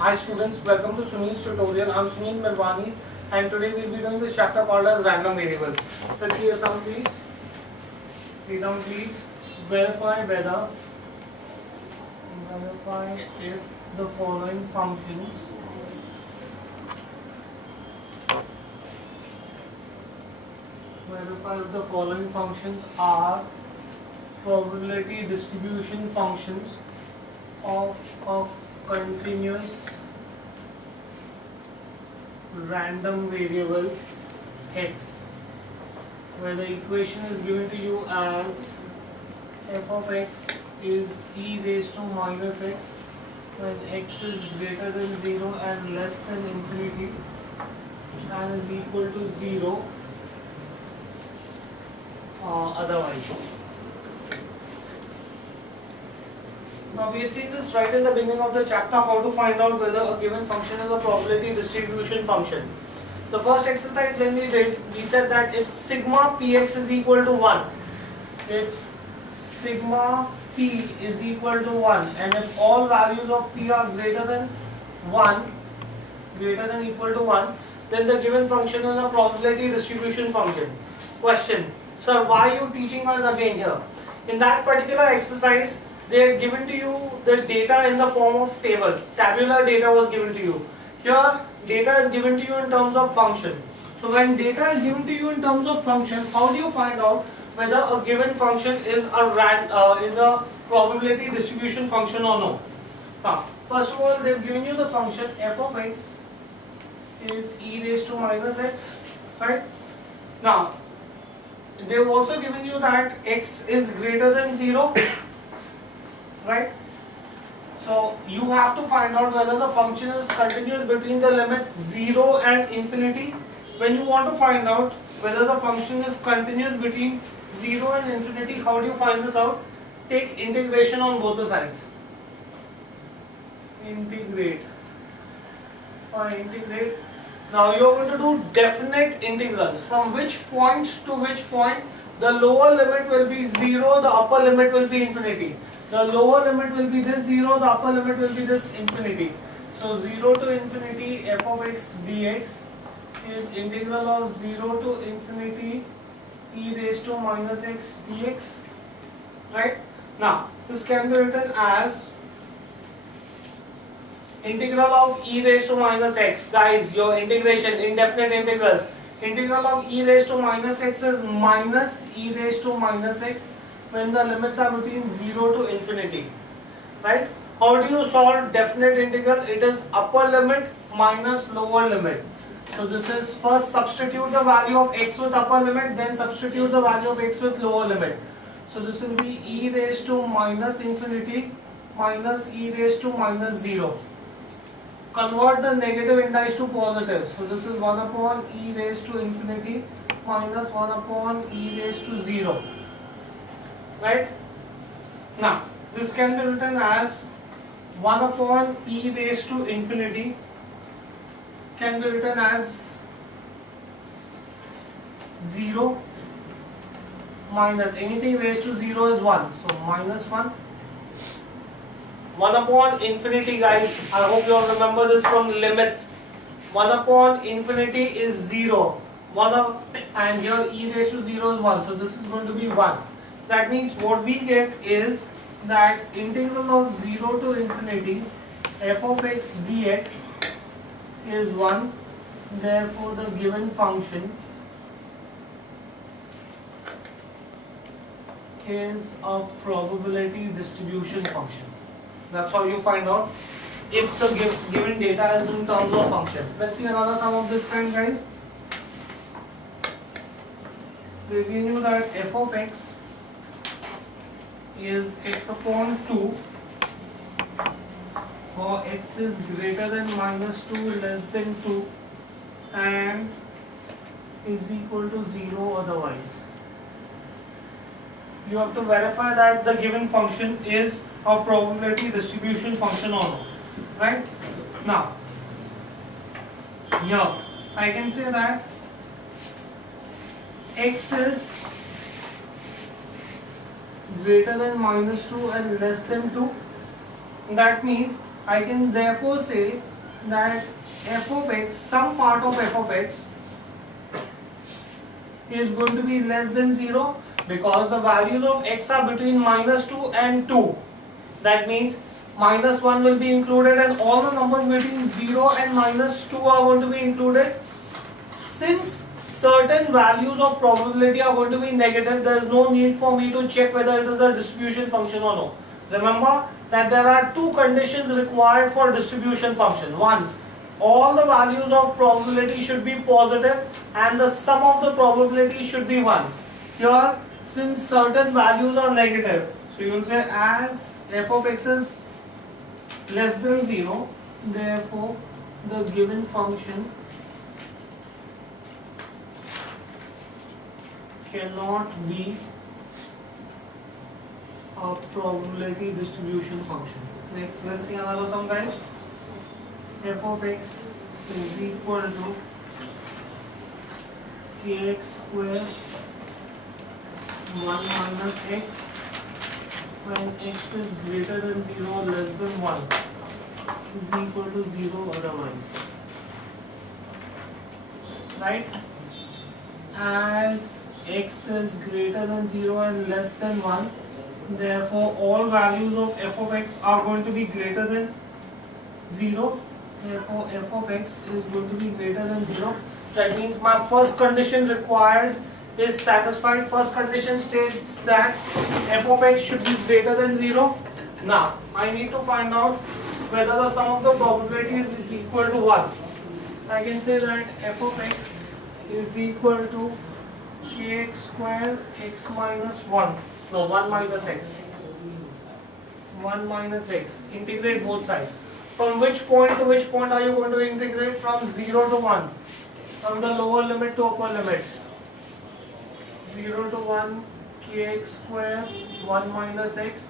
Hi students, welcome to Sunil's tutorial. I'm Sunil Mirwani and today we'll be doing this chapter called as random variable. Let's see a sum please. Read down please. Verify if the following functions are probability distribution functions of a continuous random variable x, where the equation is given to you as f of x is e raised to minus x when x is greater than 0 and less than infinity and is equal to 0 otherwise. Now we had seen this right in the beginning of the chapter, how to find out whether a given function is a probability distribution function. The first exercise when we did, we said that if sigma px is equal to 1, if sigma p is equal to 1 and if all values of p are greater than 1, greater than equal to 1, then the given function is a probability distribution function. Question: sir, why are you teaching us again here? In that particular exercise, they had given to you the data in the form of table. Tabular data was given to you. Here, data is given to you in terms of function. So when data is given to you in terms of function, how do you find out whether a given function is a probability distribution function or no? First of all, they've given you the function f of x is e raised to minus x, right? Now, they've also given you that x is greater than 0, right? So you have to find out whether the function is continuous between the limits 0 and infinity. When you want to find out whether the function is continuous between 0 and infinity, how do you find this out? Take integration on both the sides. Integrate. Integrate. Now you are going to do definite integrals. From which point to which point? The lower limit will be 0, the upper limit will be infinity. The lower limit will be this 0, the upper limit will be this infinity. So 0 to infinity f of x dx is integral of 0 to infinity e raised to minus x dx. Right? Now this can be written as integral of e raised to minus x. Guys, your integration, indefinite integrals. Integral of e raised to minus x is minus e raised to minus x when the limits are between 0 to infinity. Right? How do you solve definite integral? It is upper limit minus lower limit. So this is first substitute the value of x with upper limit, then substitute the value of x with lower limit. So this will be e raised to minus infinity minus e raised to minus 0. Convert the negative indices to positive. So this is 1 upon e raised to infinity minus 1 upon e raised to 0. Right? Now, this can be written as 1 upon e raised to infinity can be written as 0 minus anything raised to 0 is 1. So minus 1. 1 upon infinity, guys, I hope you all remember this from limits. 1 upon infinity is 0. And here e raised to 0 is 1. So this is going to be 1. That means what we get is that integral of 0 to infinity f of x dx is 1. Therefore the given function is a probability distribution function. That's how you find out if the given data is in terms of function. Let's see another sum of this kind, guys. They give you that f of x is x upon 2 for x is greater than minus 2, less than 2 and is equal to 0 otherwise. You have to verify that the given function is a probability distribution function or not. Right? Now, here I can say that x is greater than minus 2 and less than 2. That means I can therefore say that f of x, some part of f of x is going to be less than 0 because the values of x are between -2 and 2. That means -1 will be included and all the numbers between 0 and -2 are going to be included. Since certain values of probability are going to be negative, there is no need for me to check whether it is a distribution function or no. Remember that there are two conditions required for distribution function. One, all the values of probability should be positive and the sum of the probability should be 1. Here, since certain values are negative, so you will say as f of x is less than 0, therefore the given function cannot be a probability distribution function. Next, let's see another sum, guys. F of x is equal to kx square 1 minus x when x is greater than 0 or less than 1 is equal to 0 otherwise. Right? As x is greater than 0 and less than 1, therefore all values of f of x are going to be greater than 0. Therefore f of x is going to be greater than 0. That means my first condition required is satisfied. First condition states that f of x should be greater than 0. Now I need to find out whether the sum of the probabilities is equal to 1. I can say that f of x is equal to kx square x minus 1. No, 1 minus x. 1 minus x. Integrate both sides. From which point to which point are you going to integrate? From 0 to 1. From the lower limit to upper limit. 0 to 1 kx square 1 minus x.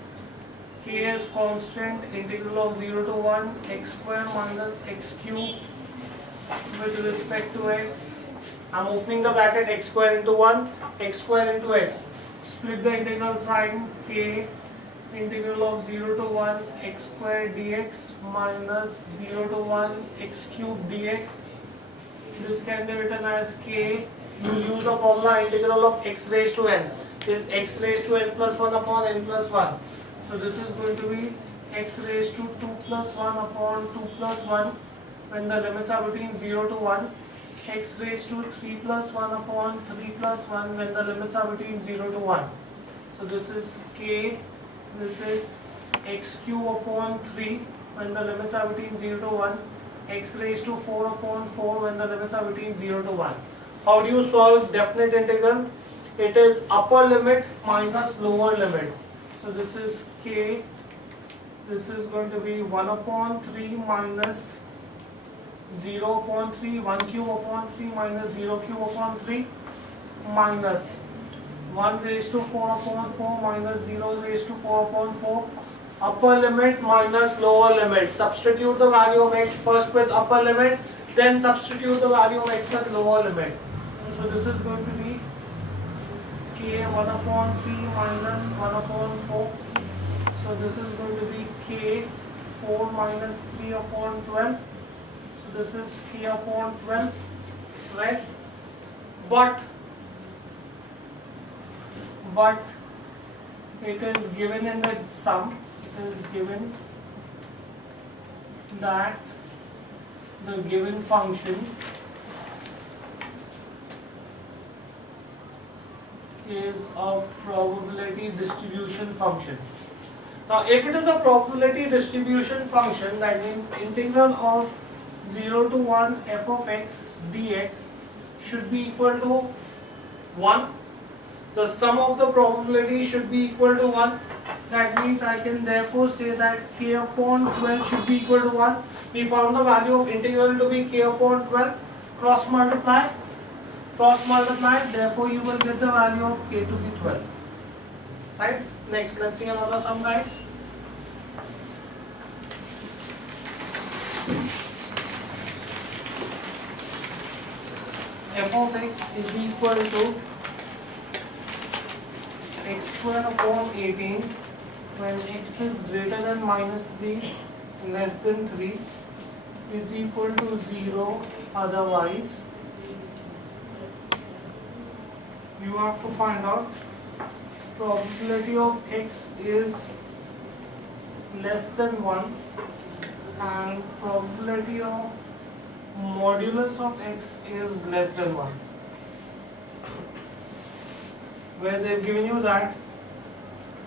K is constant, integral of 0 to 1 x square minus x cube with respect to x. I am opening the bracket, x square into 1, x square into x. Split the integral sign, k integral of 0 to 1 x square dx minus 0 to 1 x cube dx. This can be written as k. You use the formula integral of x raised to n is x raised to n plus 1 upon n plus 1. So this is going to be x raised to 2 plus 1 upon 2 plus 1 when the limits are between 0 to 1. X raised to 3 plus 1 upon 3 plus 1 when the limits are between 0 to 1. So this is k. This is x cube upon 3 when the limits are between 0 to 1. X raised to 4 upon 4 when the limits are between 0 to 1. How do you solve definite integral? It is upper limit minus lower limit. So this is k. This is going to be 1 upon 3 minus 0 upon 3, 1 cube upon 3 minus 0 cube upon 3 minus 1 raised to 4 upon 4 minus 0 raised to 4 upon 4. Upper limit minus lower limit. Substitute the value of x first with upper limit, then substitute the value of x with lower limit. So this is going to be k 1 upon 3 minus 1 upon 4. So this is going to be k 4 minus 3 upon 12. This is k upon 12, right? But it is given in the sum, it is given that the given function is a probability distribution function. Now if it is a probability distribution function, that means integral of 0 to 1 f of x dx should be equal to 1. The sum of the probability should be equal to 1. That means I can therefore say that k upon 12 should be equal to 1. We found the value of integral to be k upon 12. Cross multiply. Therefore you will get the value of k to be 12. Right? Next, let's see another sum, guys. F of x is equal to x square upon 18 when x is greater than minus 3, less than 3 is equal to 0, otherwise you have to find out probability of x is less than 1 and probability of modulus of x is less than 1, where they've given you that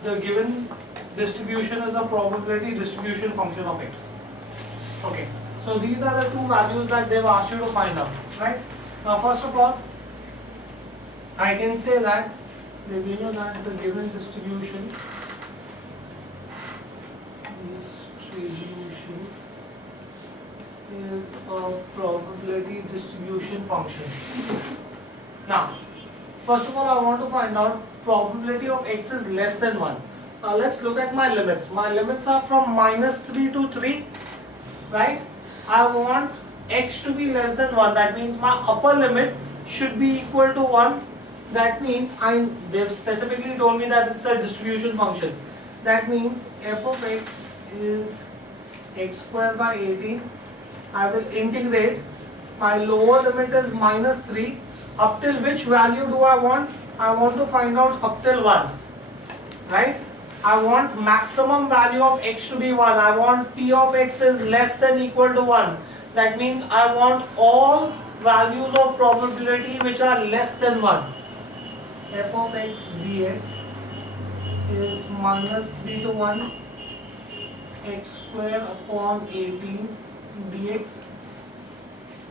the given distribution is a probability distribution function of x. Okay, so these are the two values that they've asked you to find out, right? Now first of all, I can say that they've given you that the given distribution is a probability distribution function. Now, first of all, I want to find out probability of x is less than 1. Now let's look at my limits. My limits are from -3 to 3, right? I want x to be less than 1. That means my upper limit should be equal to 1. That means they've specifically told me that it's a distribution function. That means f of x is x square by 18. I will integrate. My lower limit is -3. Up till which value do I want? I want to find out up till 1. Right? I want maximum value of x to be 1. I want p of x is less than equal to 1. That means I want all values of probability which are less than 1. F of x dx is -3 to 1 x square upon 18 dx.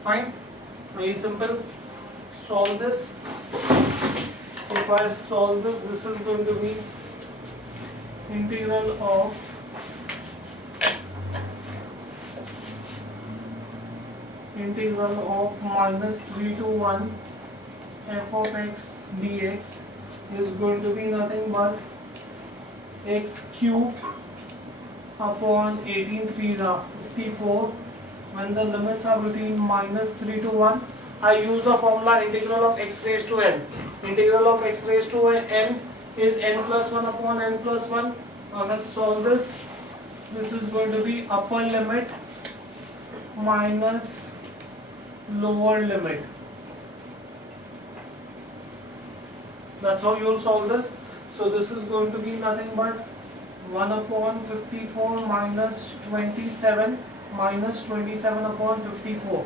Fine, very simple. Solve this. If I solve this, this is going to be integral of -3 to 1 f of x dx is going to be nothing but x cube upon 18 3 54. When the limits are between -3 to 1, I use the formula integral of x raised to n. Integral of x raised to n is n plus 1 upon n plus 1. Now let's solve this. This is going to be upper limit minus lower limit. That's how you will solve this. So this is going to be nothing but 1 upon 54 minus 27 minus 27 upon 54.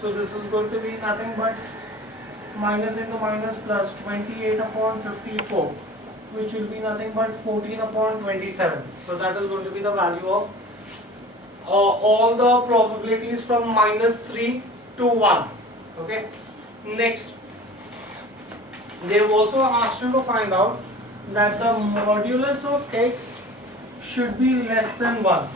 So this is going to be nothing but minus into minus plus 28 upon 54, which will be nothing but 14 upon 27. So that is going to be the value of all the probabilities from -3 to 1. Okay. Next, they've also asked you to find out that the modulus of x should be less than 1.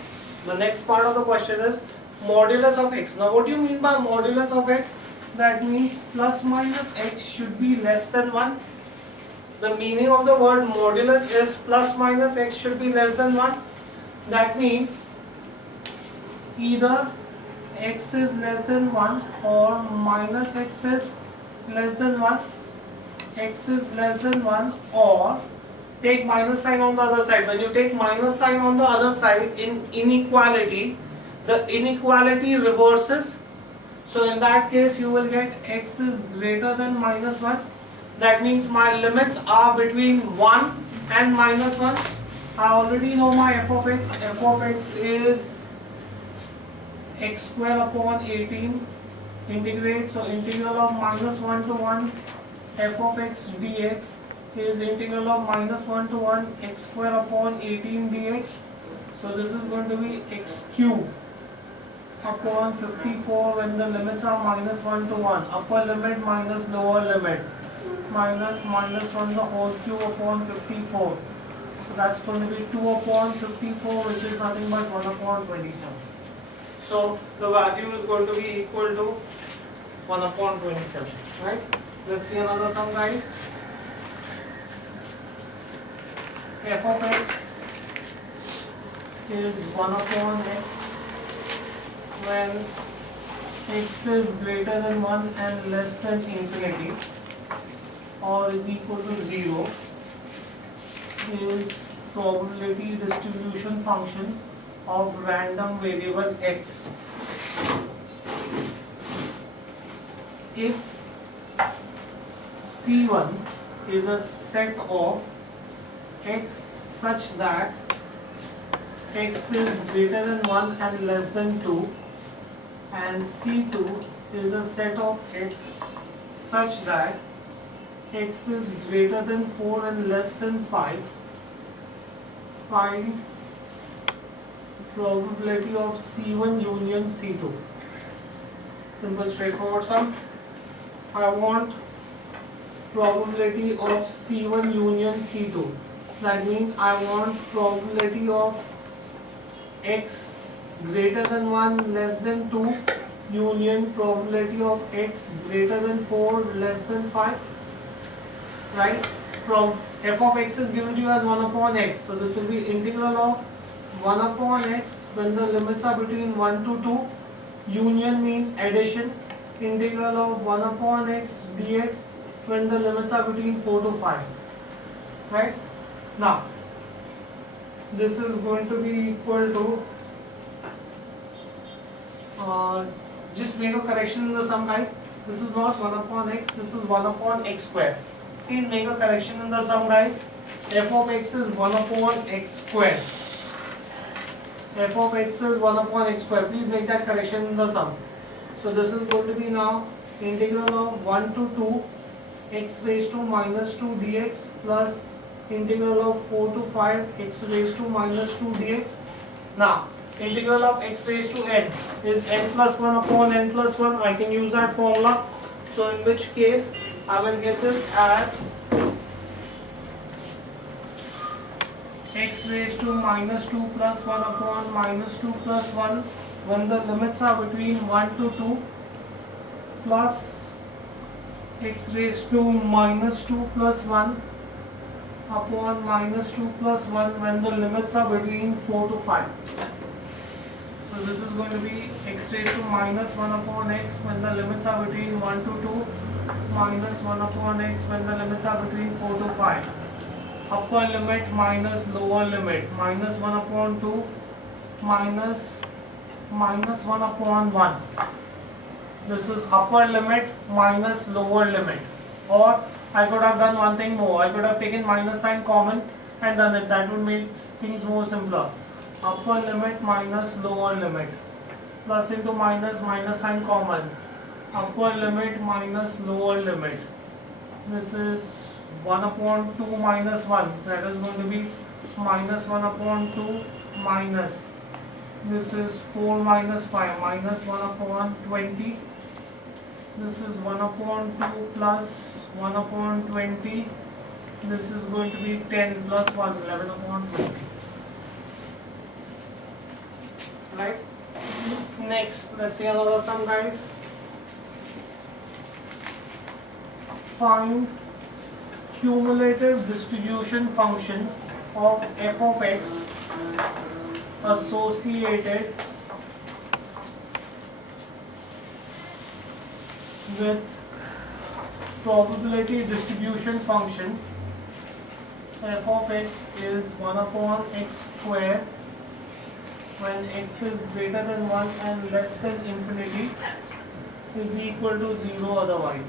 The next part of the question is modulus of x. Now what do you mean by modulus of x? That means plus minus x should be less than 1. The meaning of the word modulus is plus minus x should be less than 1. That means either x is less than 1 or minus x is less than 1. X is less than 1, or take minus sign on the other side. When you take minus sign on the other side in inequality, the inequality reverses. So in that case you will get x is greater than -1. That means my limits are between 1 and -1. I already know my f of x. F of x is x square upon 18. Integrate. So integral of -1 to 1 f of x dx is integral of -1 to 1 x square upon 18 dx. So this is going to be x cube upon 54 when the limits are -1 to 1. Upper limit minus lower limit. Minus -1 the whole cube upon 54. So that's going to be 2 upon 54, which is nothing but 1 upon 27. So the value is going to be equal to 1 upon 27. Right? Let's see another sum, guys. F of x is 1 upon x when x is greater than 1 and less than infinity, or is equal to 0, is probability distribution function of random variable x. If C1 is a set of x such that x is greater than 1 and less than 2, and C2 is a set of x such that x is greater than 4 and less than 5, find probability of C1 union C2. Simple, straightforward sum. I want probability of C1 union C2. That means I want probability of x greater than 1 less than 2 union probability of x greater than 4 less than 5. Right? From f of x is given to you as 1 upon x. So this will be integral of 1 upon x when the limits are between 1 to 2. Union means addition. Integral of 1 upon x dx when the limits are between 4 to 5. Right? Now, this is going to be equal to, just make a correction in the sum, guys. This is not 1 upon x, this is 1 upon x square. Please make a correction in the sum, guys. F of x is 1 upon x square. F of x is 1 upon x square. Please make that correction in the sum. So this is going to be now integral of 1 to 2 x raised to minus 2 dx plus integral of 4 to 5 x raised to minus 2 dx. Now, integral of x raised to n is n plus 1 upon n plus 1. I can use that formula. So in which case, I will get this as x raised to minus 2 plus 1 upon minus 2 plus 1 when the limits are between 1 to 2 plus x raised to minus 2 plus 1 upon minus 2 plus 1 when the limits are between 4 to 5. So this is going to be x raised to minus 1 upon x when the limits are between 1 to 2 minus 1 upon x when the limits are between 4 to 5. Upper limit minus lower limit, minus 1 upon 2 minus 1 upon 1. This is upper limit minus lower limit. Or I could have done one thing more. I could have taken minus sign common and done it. That would make things more simpler. Upper limit minus lower limit. Plus into minus, minus sign common. Upper limit minus lower limit. This is 1 upon 2 minus 1. That is going to be minus 1 upon 2 minus. This is 4 minus 5 minus 1 upon 20. This is 1 upon 2 plus 1 upon 20. This is going to be 10 plus 1, 11 upon 20. Right? Next, let's see another sum, guys. Find cumulative distribution function of f of x associated with probability distribution function. F of x is 1 upon x square when x is greater than 1 and less than infinity is equal to 0 otherwise.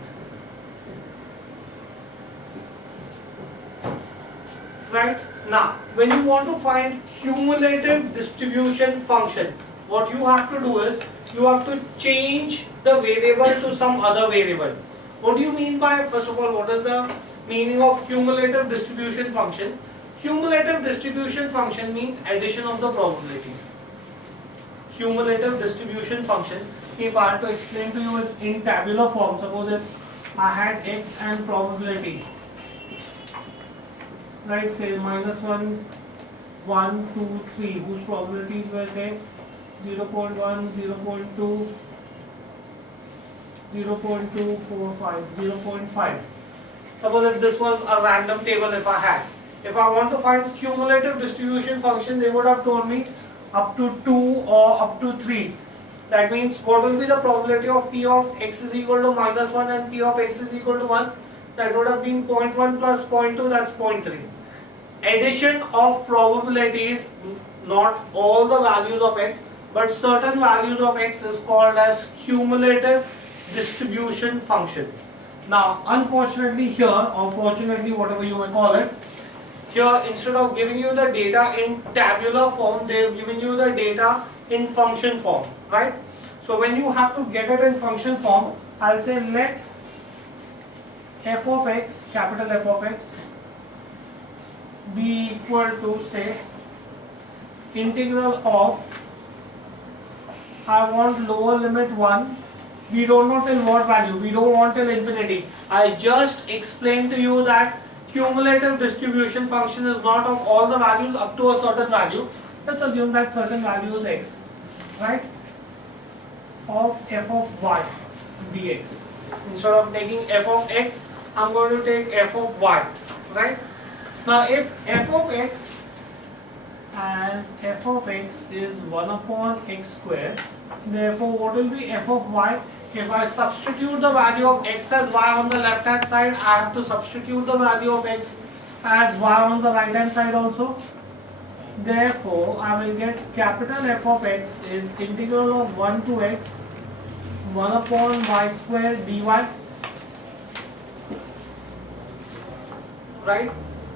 Right? Now, when you want to find cumulative distribution function, what you have to do is, you have to change the variable to some other variable. What do you mean by, first of all, what is the meaning of cumulative distribution function? Cumulative distribution function means addition of the probabilities. Cumulative distribution function, see, if I had to explain to you in tabular form, suppose if I had x and probability, right, say minus 1, 1, 2, 3, whose probabilities were say 0.1, 0.2, 0.2, 4, 5, 0.5. Suppose if this was a random table if I had. If I want to find cumulative distribution function, they would have told me up to 2 or up to 3. That means what will be the probability of p of x is equal to minus 1 and p of x is equal to 1? That would have been 0.1 plus 0.2, that's 0.3. Addition of probabilities, not all the values of x, but certain values of x is called as cumulative distribution function. Now, unfortunately here, or fortunately, whatever you may call it, here instead of giving you the data in tabular form, they have given you the data in function form, right? So when you have to get it in function form, I'll say let f of x, capital F of x, be equal to, say, integral of, I want lower limit 1, we don't know till what value, we don't want till infinity. I just explained to you that cumulative distribution function is not of all the values up to a certain value. Let's assume that certain value is x, right? Of f of y dx. Instead of taking f of x, I'm going to take f of y, right? Now if f of x as f of x is 1 upon x square, therefore what will be f of y? If I substitute the value of x as y on the left hand side, I have to substitute the value of x as y on the right hand side also. Therefore, I will get capital F of x is integral of 1 to x 1 upon y square dy, right?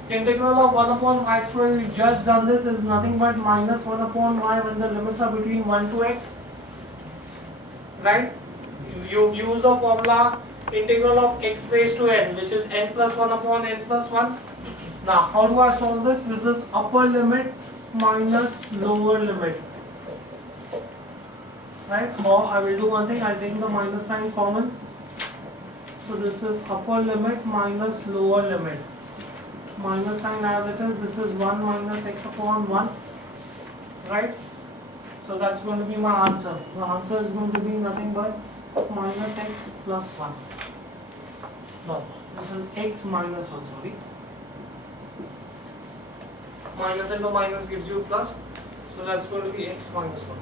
Integral of 1 upon y square, we just done this, is nothing but minus 1 upon y when the limits are between 1 to x, right? You use the formula integral of x raised to n, which is n plus 1 upon n plus 1. Now, how do I solve this? This is upper limit minus lower limit, right? Or I will do one thing, I'll take the minus sign common. So this is upper limit minus lower limit. Minus sign as it is, this is 1 minus x upon 1, right? So that's going to be my answer. The answer is going to be nothing but minus x plus 1. No, this is x minus 1, sorry. Minus into minus gives you plus, so that's going to be x minus 1.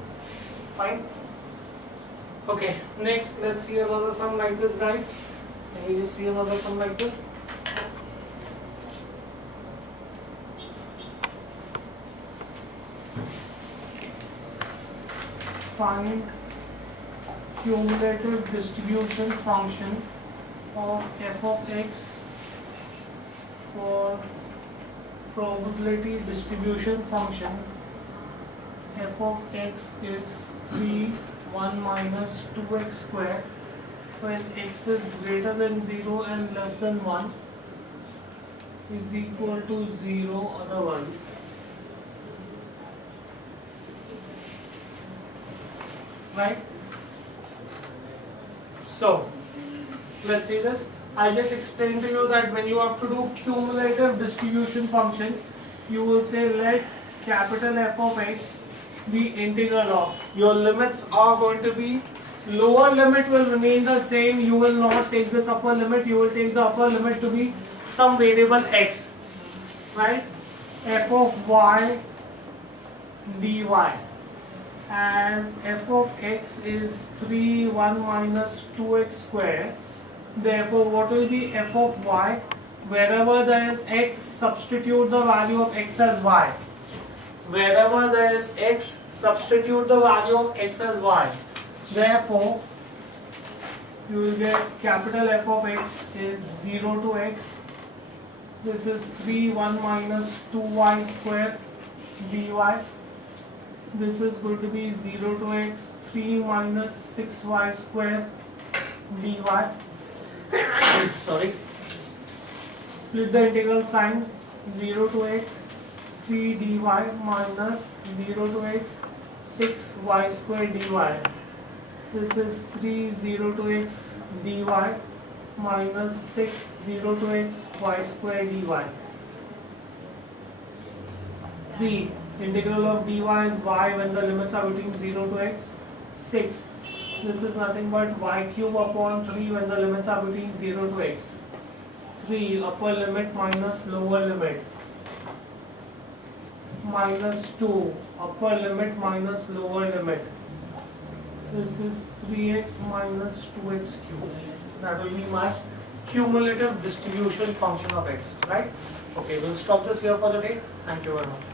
Fine. Okay, next let's see another sum like this, guys. Can we just see another sum like this? Find cumulative distribution function of f of x for probability distribution function. F of x is 3, 1 minus 2x square when x is greater than 0 and less than 1 is equal to 0 otherwise. Right? So, let's see this. I just explained to you that when you have to do cumulative distribution function, you will say let capital F of x be integral of. Your limits are going to be, lower limit will remain the same, you will not take this upper limit, you will take the upper limit to be some variable x, right? F of y dy, as f of x is 3, 1 minus 2x square. Therefore, what will be f of y? Wherever there is x, substitute the value of x as y. Wherever there is x, substitute the value of x as y. Therefore, you will get capital F of x is 0 to x. This is 3, 1 minus 2y square dy. This is going to be 0 to x, 3 minus 6y square dy. Sorry. Split the integral sign, 0 to x, 3 dy minus 0 to x, 6y square dy. This is 3 0 to x dy minus 6 0 to x y square dy. 3 integral of dy is y when the limits are between 0 to x. 6, this is nothing but y cube upon 3 when the limits are between 0 to x. 3 upper limit minus lower limit, minus 2 upper limit minus lower limit. This is 3x minus 2x cube. That will be my cumulative distribution function of x, right? Okay, we'll stop this here for the day. Thank you very much.